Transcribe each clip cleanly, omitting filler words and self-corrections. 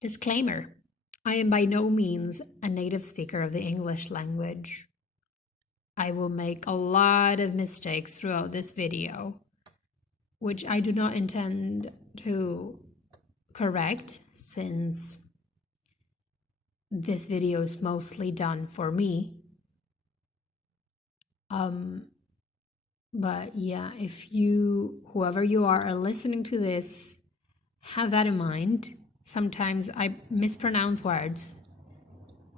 Disclaimer: I am by no means a native speaker of the English language. I will make a lot of mistakes throughout this video, which I do not intend to correct since this video is mostly done for me. But yeah, if whoever you are listening to this, have that in mind. Sometimes I mispronounce words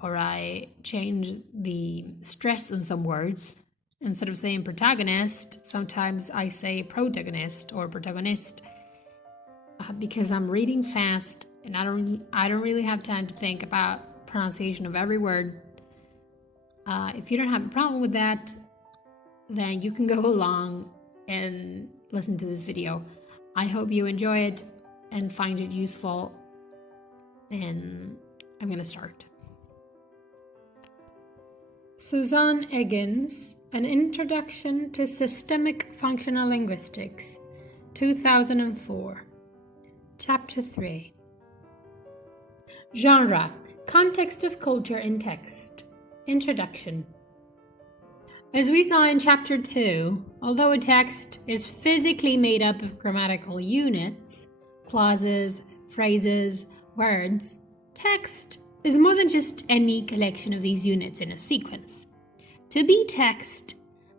or I change the stress in some words. Instead of saying protagonist, sometimes I say protagonist or protagonist because I'm reading fast and I don't really have time to think about pronunciation of every word. If you don't have a problem with that, then you can go along and listen to this video. I hope you enjoy it and find it useful. And I'm going to start. Suzanne Eggins, An Introduction to Systemic Functional Linguistics, 2004. Chapter 3. Genre, Context of Culture in Text. Introduction. As we saw in Chapter 2, although a text is physically made up of grammatical units, clauses, phrases, words, text is more than just any collection of these units in a sequence. To be text,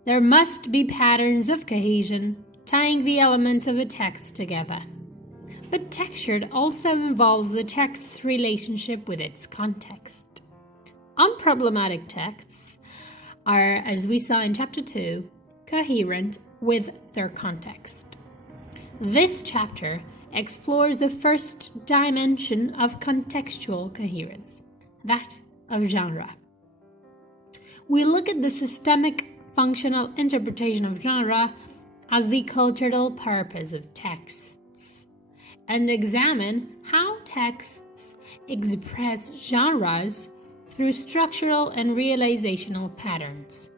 there must be patterns of cohesion tying the elements of a text together. But texture also involves the text's relationship with its context. Unproblematic texts are, as we saw in Chapter 2, coherent with their context. This chapter explores the first dimension of contextual coherence, that of genre. We look at the systemic functional interpretation of genre as the cultural purpose of texts, and examine how texts express genres through structural and realizational patterns.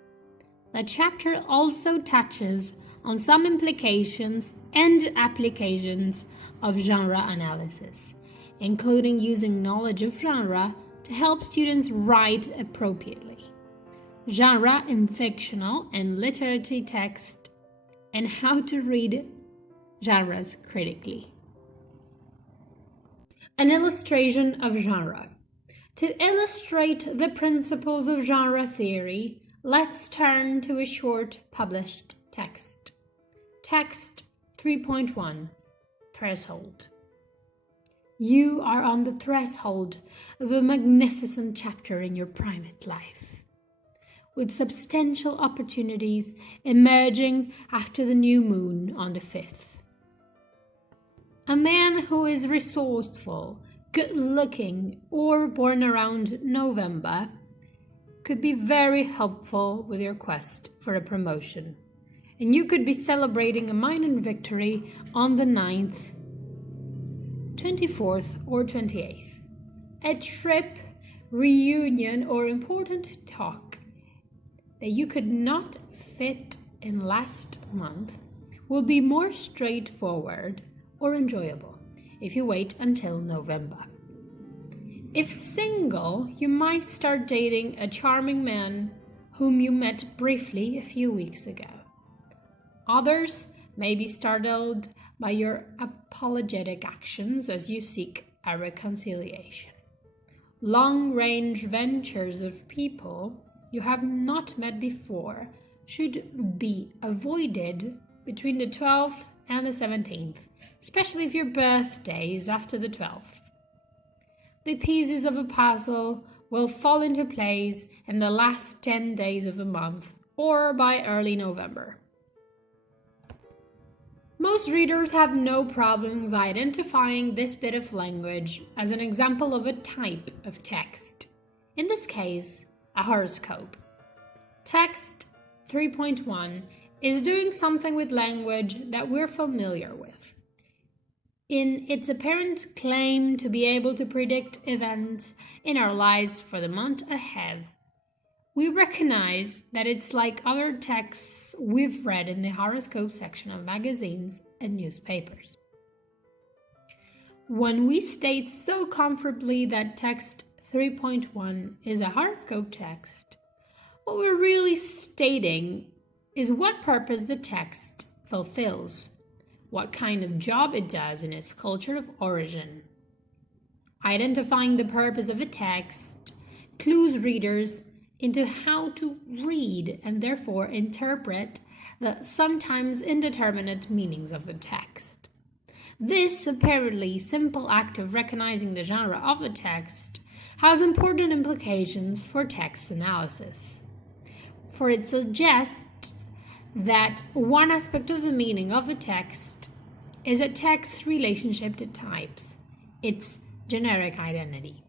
The chapter also touches on some implications and applications of genre analysis, including using knowledge of genre to help students write appropriately, genre in fictional and literary text, and how to read genres critically. An illustration of genre. To illustrate the principles of genre theory, let's turn to a short published text. Text 3.1. Threshold. You are on the threshold of a magnificent chapter in your private life, with substantial opportunities emerging after the new moon on the 5th. A man who is resourceful, good-looking, or born around November could be very helpful with your quest for a promotion. And you could be celebrating a minor victory on the 9th, 24th, or 28th. A trip, reunion, or important talk that you could not fit in last month will be more straightforward or enjoyable if you wait until November. If single, you might start dating a charming man whom you met briefly a few weeks ago. Others may be startled by your apologetic actions as you seek a reconciliation. Long-range ventures of people you have not met before should be avoided between the 12th and the 17th, especially if your birthday is after the 12th. The pieces of a puzzle will fall into place in the last 10 days of the month or by early November. Most readers have no problems identifying this bit of language as an example of a type of text. In this case, a horoscope. Text 3.1 is doing something with language that we're familiar with. In its apparent claim to be able to predict events in our lives for the month ahead, we recognize that it's like other texts we've read in the horoscope section of magazines and newspapers. When we state so comfortably that text 3.1 is a horoscope text, what we're really stating is what purpose the text fulfills, what kind of job it does in its culture of origin. Identifying the purpose of a text clues readers into how to read and therefore interpret the sometimes indeterminate meanings of the text. This apparently simple act of recognizing the genre of the text has important implications for text analysis, for it suggests that one aspect of the meaning of a text is a text's relationship to types, its generic identity.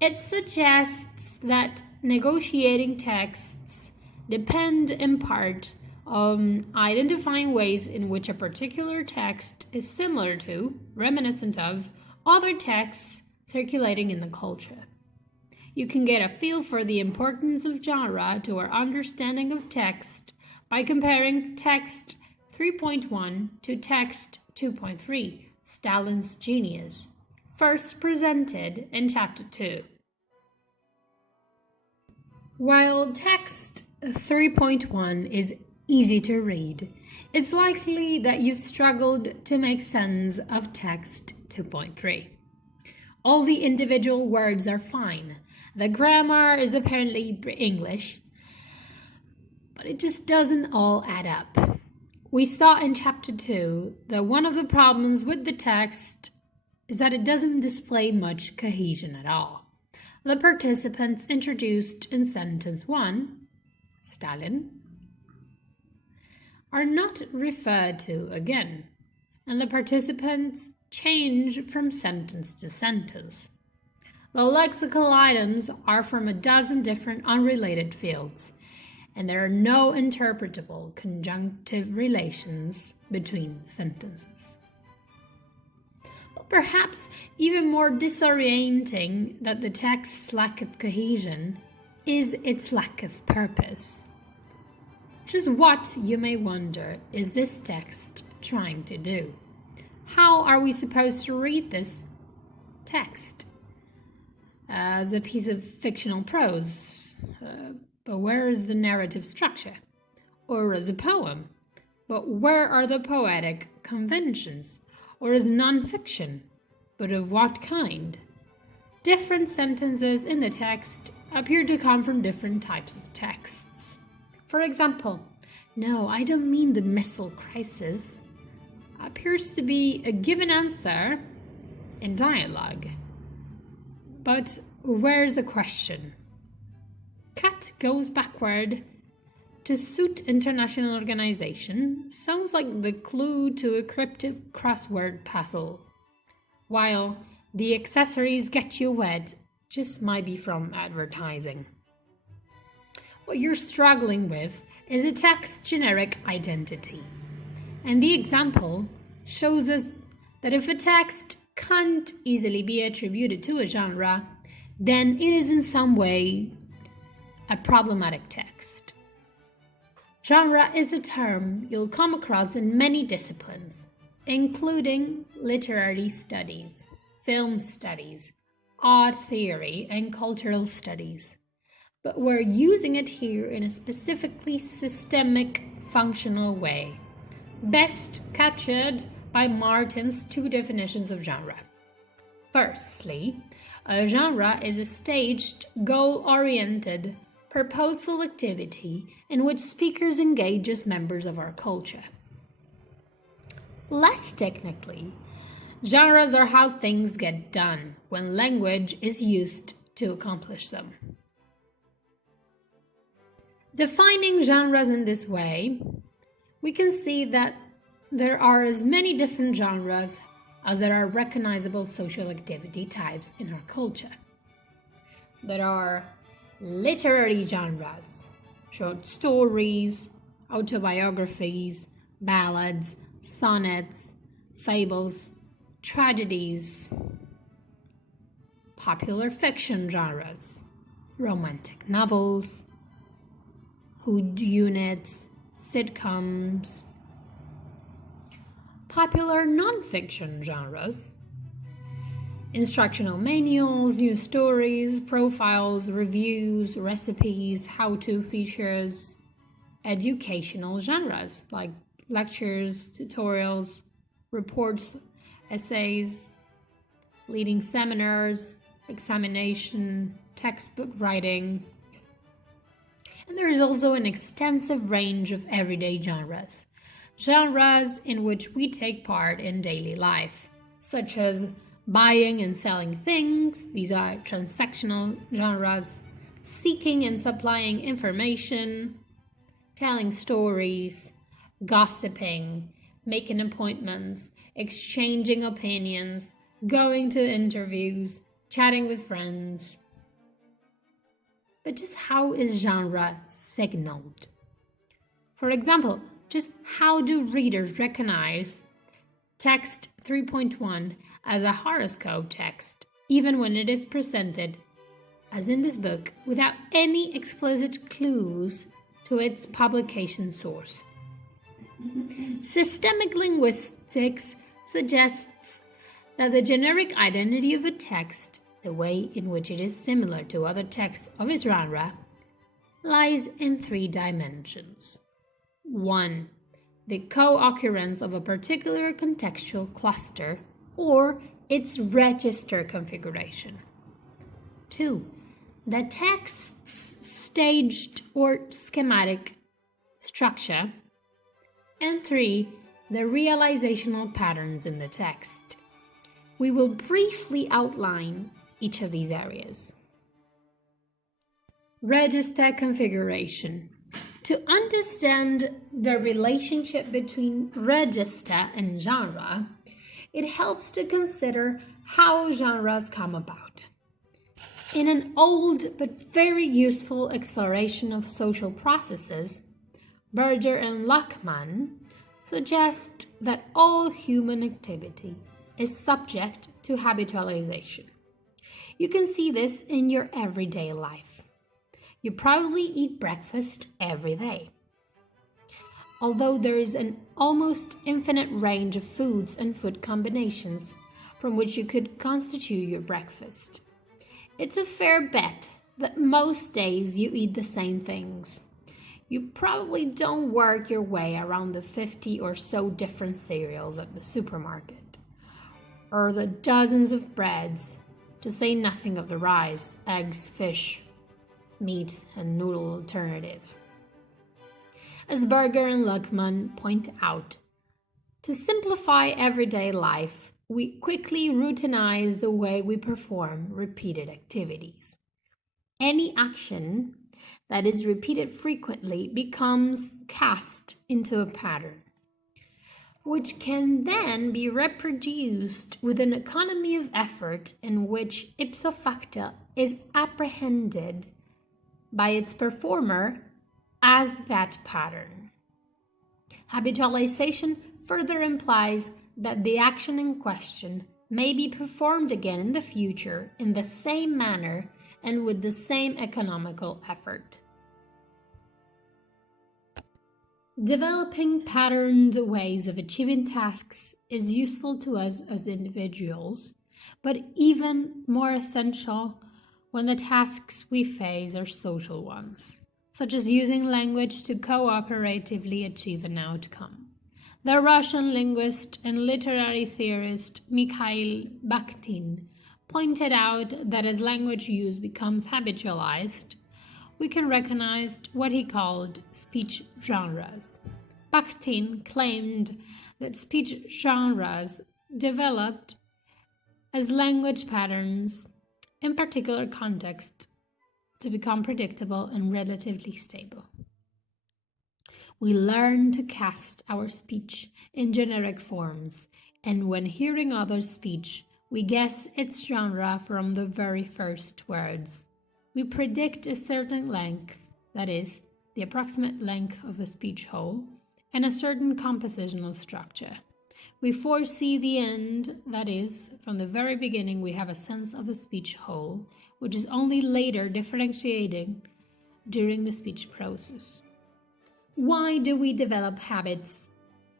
It suggests that negotiating texts depend in part on identifying ways in which a particular text is similar to, reminiscent of, other texts circulating in the culture. You can get a feel for the importance of genre to our understanding of text by comparing text 3.1 to text 2.3, Stalin's Genius, first presented in Chapter 2. While text 3.1 is easy to read, it's likely that you've struggled to make sense of text 2.3. All the individual words are fine. The grammar is apparently English, but it just doesn't all add up. We saw in Chapter 2 that one of the problems with the text is that it doesn't display much cohesion at all. The participants introduced in sentence 1, Stalin, are not referred to again, and the participants change from sentence to sentence. The lexical items are from a dozen different unrelated fields, and there are no interpretable conjunctive relations between sentences. But perhaps even more disorienting than the text's lack of cohesion is its lack of purpose. Which is what, you may wonder, is this text trying to do? How are we supposed to read this text? As a piece of fictional prose, but where is the narrative structure? Or as a poem, but where are the poetic conventions? Or as non-fiction, but of what kind? Different sentences in the text appear to come from different types of texts. For example, no, I don't mean the missile crisis, appears to be a given answer in dialogue. But where's the question? Cat goes backward to suit international organization sounds like the clue to a cryptic crossword puzzle, while the accessories get you wet just might be from advertising. What you're struggling with is a text generic identity. And the example shows us that if a text can't easily be attributed to a genre, then it is in some way a problematic text. Genre is a term you'll come across in many disciplines, including literary studies, film studies, art theory, and cultural studies. But we're using it here in a specifically systemic, functional way, best captured by Martin's two definitions of genre. Firstly, a genre is a staged, goal-oriented, purposeful activity in which speakers engage as members of our culture. Less technically, genres are how things get done when language is used to accomplish them. Defining genres in this way, we can see that there are as many different genres as there are recognizable social activity types in our culture. There are literary genres, short stories, autobiographies, ballads, sonnets, fables, tragedies, popular fiction genres, romantic novels, who units, sitcoms, popular non-fiction genres, instructional manuals, news stories, profiles, reviews, recipes, how-to features, educational genres like lectures, tutorials, reports, essays, leading seminars, examination, textbook writing. And there is also an extensive range of everyday genres in which we take part in daily life, such as buying and selling things. These are transactional genres. Seeking and supplying information, telling stories, gossiping, making appointments, exchanging opinions, going to interviews, chatting with friends. But just how is genre signaled? For example, just how do readers recognize text 3.1 as a horoscope text, even when it is presented, as in this book, without any explicit clues to its publication source? Systemic linguistics suggests that the generic identity of a text, the way in which it is similar to other texts of its genre, lies in 3 dimensions. 1. The co-occurrence of a particular contextual cluster or its register configuration. 2. The text's staged or schematic structure. And 3. The realizational patterns in the text. We will briefly outline each of these areas. Register configuration. To understand the relationship between register and genre, it helps to consider how genres come about. In an old but very useful exploration of social processes, Berger and Lachmann suggest that all human activity is subject to habitualization. You can see this in your everyday life. You probably eat breakfast every day. Although there is an almost infinite range of foods and food combinations from which you could constitute your breakfast, it's a fair bet that most days you eat the same things. You probably don't work your way around the 50 or so different cereals at the supermarket, or the dozens of breads, to say nothing of the rice, eggs, fish, meat, and noodle alternatives. As Berger and Lachmann point out, to simplify everyday life, we quickly routinize the way we perform repeated activities. Any action that is repeated frequently becomes cast into a pattern, which can then be reproduced with an economy of effort in which ipso facto is apprehended by its performer as that pattern. Habitualization further implies that the action in question may be performed again in the future in the same manner and with the same economical effort. Developing patterned ways of achieving tasks is useful to us as individuals, but even more essential when the tasks we face are social ones, such as using language to cooperatively achieve an outcome. The Russian linguist and literary theorist Mikhail Bakhtin pointed out that as language use becomes habitualized, we can recognize what he called speech genres. Bakhtin claimed that speech genres developed as language patterns in particular contexts to become predictable and relatively stable. We learn to cast our speech in generic forms, and when hearing others' speech, we guess its genre from the very first words. We predict a certain length, that is, the approximate length of the speech whole, and a certain compositional structure. We foresee the end, that is, from the very beginning we have a sense of the speech whole, which is only later differentiating during the speech process. Why do we develop habits,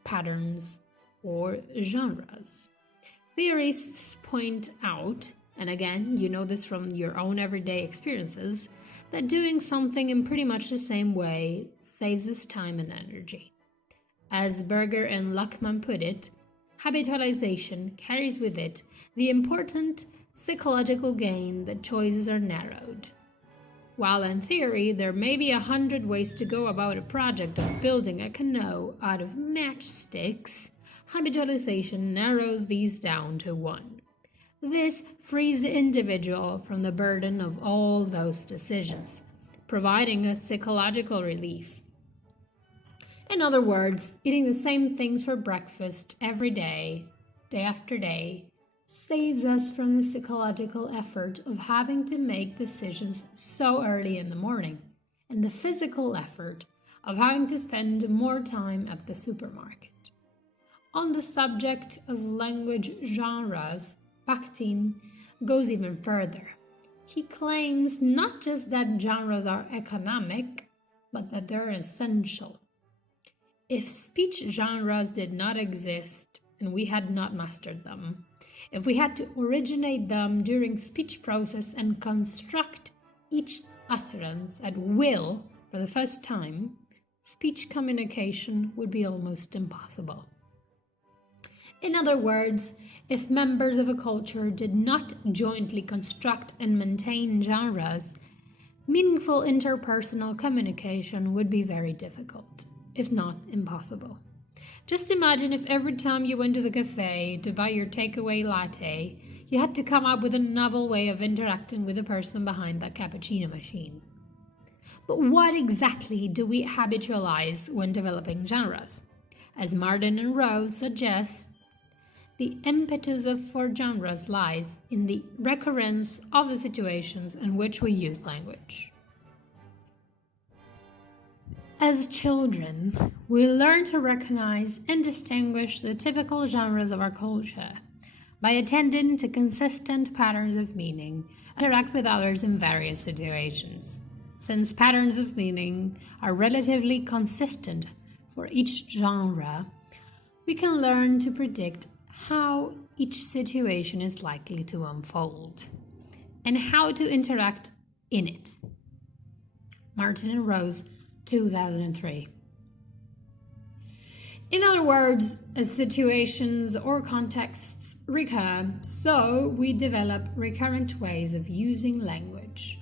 patterns, or genres? Theorists point out, and again, you know this from your own everyday experiences, that doing something in pretty much the same way saves us time and energy. As Berger and Luckman put it, habitualization carries with it the important psychological gain that choices are narrowed. While in theory there may be 100 ways to go about a project of building a canoe out of matchsticks, habitualization narrows these down to one. This frees the individual from the burden of all those decisions, providing a psychological relief. In other words, eating the same things for breakfast every day, day after day, saves us from the psychological effort of having to make decisions so early in the morning, and the physical effort of having to spend more time at the supermarket. On the subject of language genres, Bakhtin goes even further. He claims not just that genres are economic, but that they're essential. If speech genres did not exist and we had not mastered them, if we had to originate them during speech process and construct each utterance at will for the first time, speech communication would be almost impossible. In other words, if members of a culture did not jointly construct and maintain genres, meaningful interpersonal communication would be very difficult, if not impossible. Just imagine if every time you went to the cafe to buy your takeaway latte, you had to come up with a novel way of interacting with the person behind that cappuccino machine. But what exactly do we habitualize when developing genres? As Martin and Rose suggest, the impetus for genres lies in the recurrence of the situations in which we use language. As children, we learn to recognize and distinguish the typical genres of our culture by attending to consistent patterns of meaning and interact with others in various situations. Since patterns of meaning are relatively consistent for each genre, we can learn to predict how each situation is likely to unfold and how to interact in it. Martin and Rose, 2003. In other words, as situations or contexts recur, so we develop recurrent ways of using language.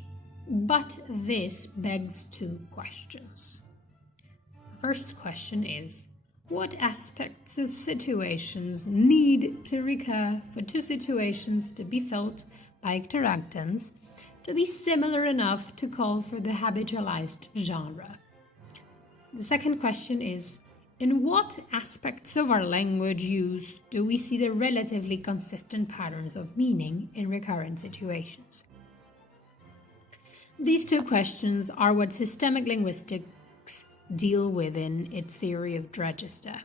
But this begs two questions. The first question is, what aspects of situations need to recur for two situations to be felt by interactants to be similar enough to call for the habitualized genre? The second question is, in what aspects of our language use do we see the relatively consistent patterns of meaning in recurrent situations? These two questions are what systemic linguistics deal with in its theory of register.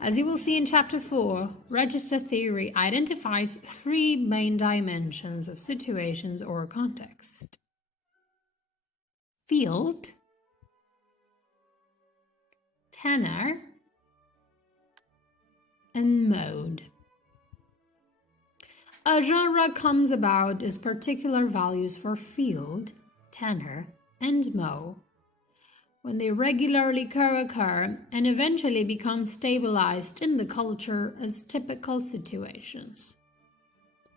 As you will see in Chapter 4, register theory identifies three main dimensions of situations or context: field, tenor, and mode. A genre comes about as particular values for field, tenor, and mode when they regularly co-occur and eventually become stabilized in the culture as typical situations.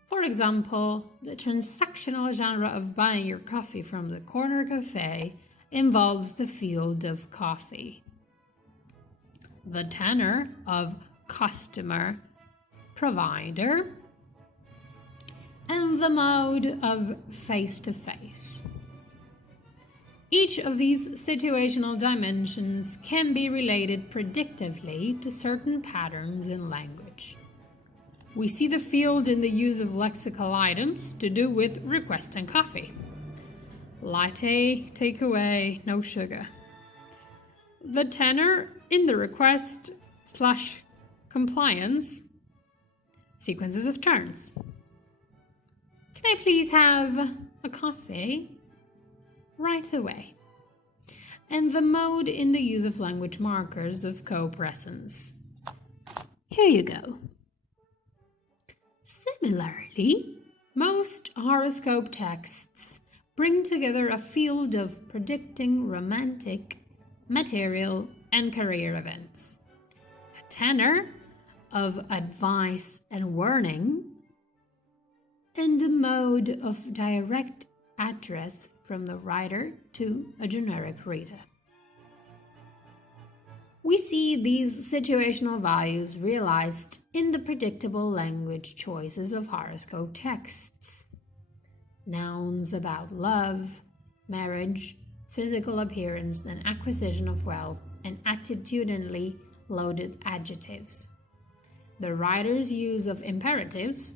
For example, the transactional genre of buying your coffee from the corner cafe involves the field of coffee. The tenor of customer, provider, and the mode of face-to-face. Each of these situational dimensions can be related predictively to certain patterns in language. We see the field in the use of lexical items to do with requesting coffee. Latte, takeaway, no sugar. The tenor in the request / compliance, sequences of turns. Can I please have a coffee? Right away. And the mode in the use of language markers of co-presence. Here you go. Similarly, most horoscope texts bring together a field of predicting romantic, material, and career events, a tenor of advice and warning, and a mode of direct address from the writer to a generic reader. We see these situational values realized in the predictable language choices of horoscope texts. Nouns about love, marriage, physical appearance, and acquisition of wealth, and attitudinally loaded adjectives. The writer's use of imperatives,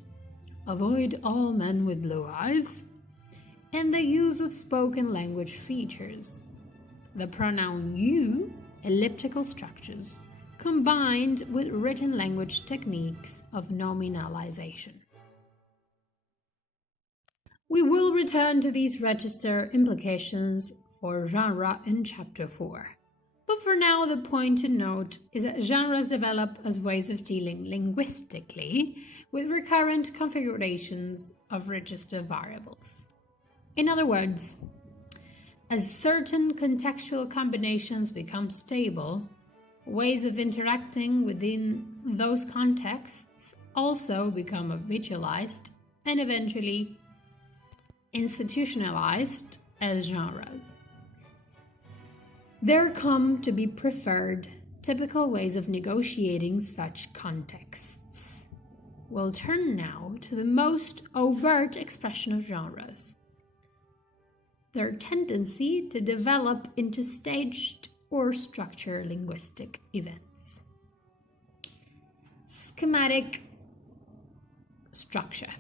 avoid all men with blue eyes, and the use of spoken language features. The pronoun you, elliptical structures, combined with written language techniques of nominalization. We will return to these register implications for genre in Chapter 4. But for now, the point to note is that genres develop as ways of dealing linguistically with recurrent configurations of register variables. In other words, as certain contextual combinations become stable, ways of interacting within those contexts also become habitualized and eventually institutionalized as genres. There come to be preferred typical ways of negotiating such contexts. We'll turn now to the most overt expression of genres: their tendency to develop into staged or structured linguistic events. Schematic structure.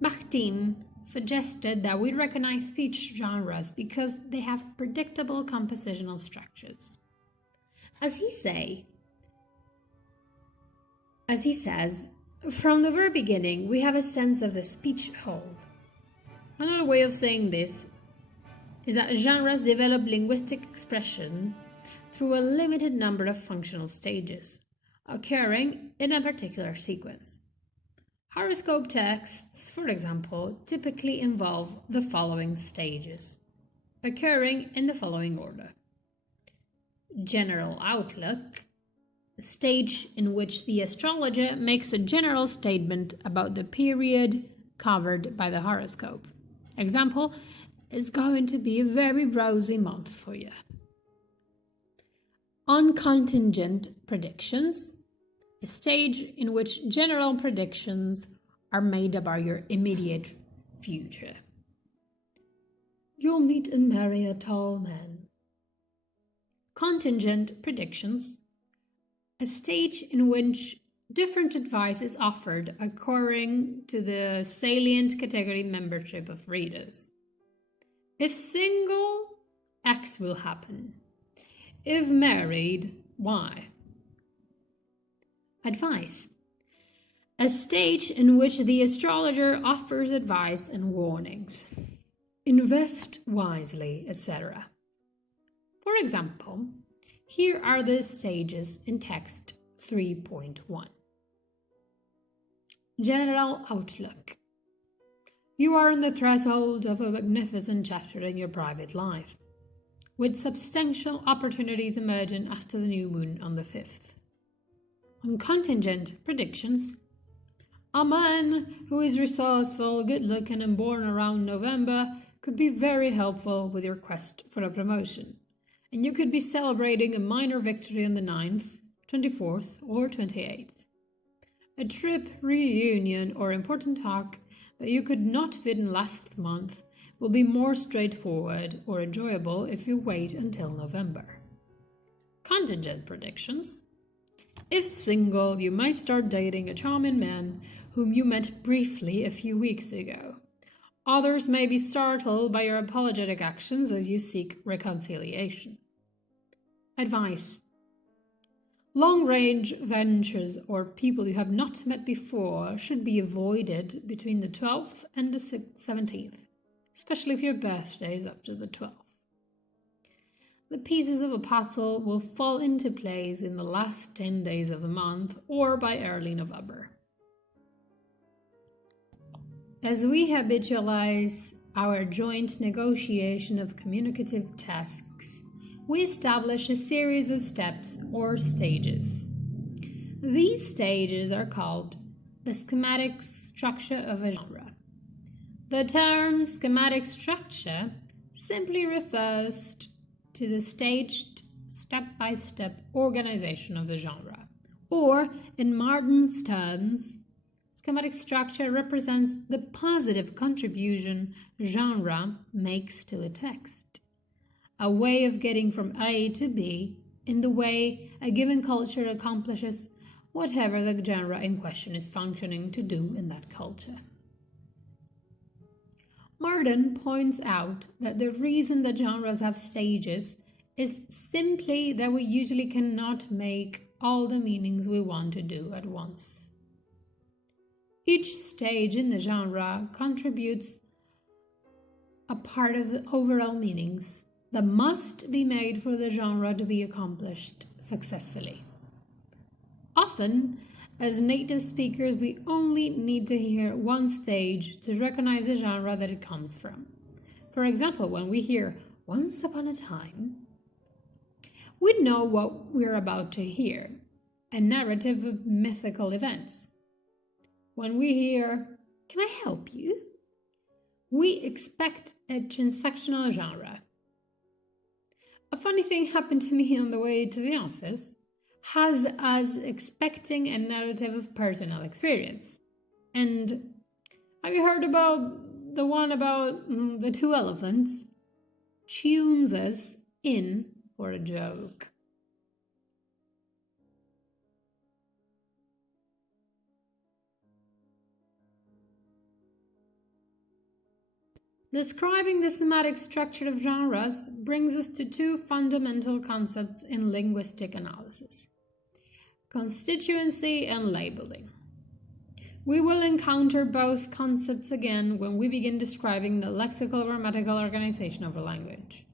Martin suggested that we recognize speech genres because they have predictable compositional structures. As he says, from the very beginning, we have a sense of the speech whole. Another way of saying this is that genres develop linguistic expression through a limited number of functional stages, occurring in a particular sequence. Horoscope texts, for example, typically involve the following stages, occurring in the following order. General outlook, a stage in which the astrologer makes a general statement about the period covered by the horoscope. Example, it's going to be a very rosy month for you. On contingent predictions, a stage in which general predictions are made about your immediate future. You'll meet and marry a tall man. Contingent predictions, a stage in which different advice is offered according to the salient category membership of readers. If single, X will happen. If married, Y. Advice. A stage in which the astrologer offers advice and warnings. Invest wisely, etc. For example, here are the stages in text 3.1. General outlook. You are on the threshold of a magnificent chapter in your private life, with substantial opportunities emerging after the new moon on the 5th. On contingent predictions, a man who is resourceful, good-looking, and born around November could be very helpful with your quest for a promotion, and you could be celebrating a minor victory on the 9th, 24th, or 28th. A trip, reunion, or important talk that you could not fit in last month will be more straightforward or enjoyable if you wait until November. Contingent predictions. If single, you might start dating a charming man whom you met briefly a few weeks ago. Others may be startled by your apologetic actions as you seek reconciliation. Advice. Long-range ventures or people you have not met before should be avoided between the 12th and the 17th, especially if your birthday is after the 12th. The pieces of a puzzle will fall into place in the last 10 days of the month or by early November. As we habitualize our joint negotiation of communicative tasks, we establish a series of steps or stages. These stages are called the schematic structure of a genre. The term schematic structure simply refers to the staged step-by-step organization of the genre, or in Martin's terms, schematic structure represents the positive contribution genre makes to a text. A way of getting from A to B in the way a given culture accomplishes whatever the genre in question is functioning to do in that culture. Martin points out that the reason that genres have stages is simply that we usually cannot make all the meanings we want to do at once. Each stage in the genre contributes a part of the overall meanings that must be made for the genre to be accomplished successfully. Often, as native speakers, we only need to hear one stage to recognize the genre that it comes from. For example, when we hear "Once Upon a Time," we know what we're about to hear, a narrative of mythical events. When we hear "Can I help you?" we expect a transactional genre. A funny thing happened to me on the way to the office has us expecting a narrative of personal experience. And have you heard about the one about the two elephants? Tunes us in for a joke. Describing the thematic structure of genres brings us to two fundamental concepts in linguistic analysis: constituency and labeling. We will encounter both concepts again when we begin describing the lexical-grammatical organization of a language.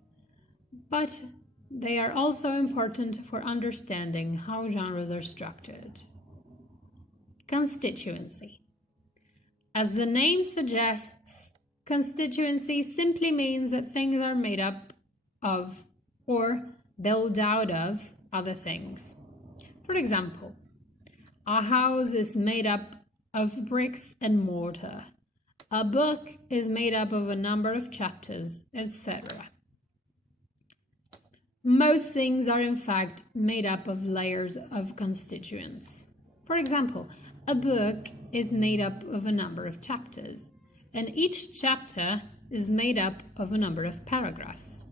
But they are also important for understanding how genres are structured. Constituency. As the name suggests, constituency simply means that things are made up of or built out of other things. For example, a house is made up of bricks and mortar. A book is made up of a number of chapters, etc. Most things are in fact made up of layers of constituents. For example, a book is made up of a number of chapters, and each chapter is made up of a number of paragraphs.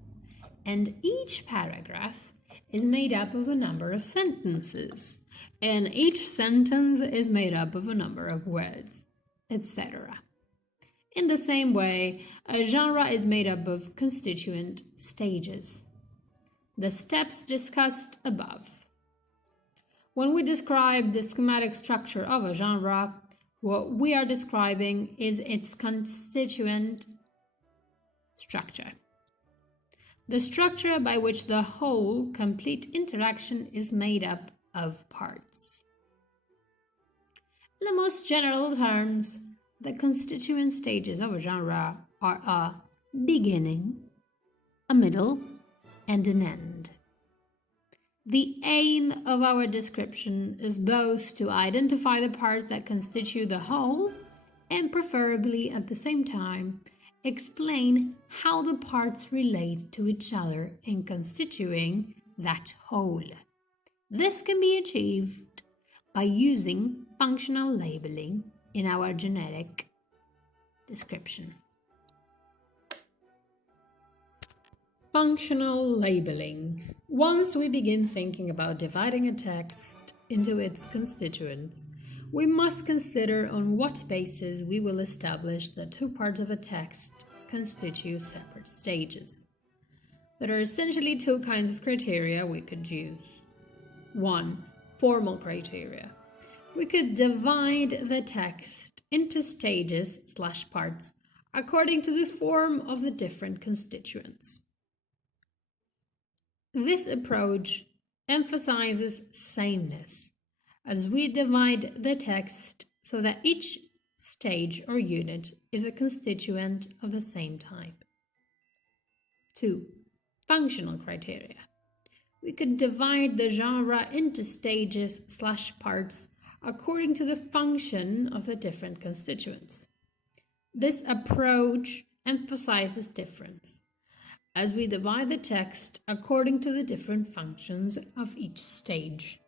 And each paragraph is made up of a number of sentences, and each sentence is made up of a number of words, etc. In the same way, a genre is made up of constituent stages, the steps discussed above. When we describe the schematic structure of a genre, what we are describing is its constituent structure. The structure by which the whole complete interaction is made up of parts. In the most general terms, the constituent stages of a genre are a beginning, a middle, and an end. The aim of our description is both to identify the parts that constitute the whole and, preferably at the same time, explain how the parts relate to each other in constituting that whole. This can be achieved by using functional labeling in our genetic description. Functional labeling. Once we begin thinking about dividing a text into its constituents, we must consider on what basis we will establish that two parts of a text constitute separate stages. There are essentially two kinds of criteria we could use. 1. formal criteria. We could divide the text into stages/parts according to the form of the different constituents. This approach emphasizes sameness, as we divide the text so that each stage or unit is a constituent of the same type. 2. Functional criteria. We could divide the genre into stages/parts according to the function of the different constituents. This approach emphasizes difference, as we divide the text according to the different functions of each stage.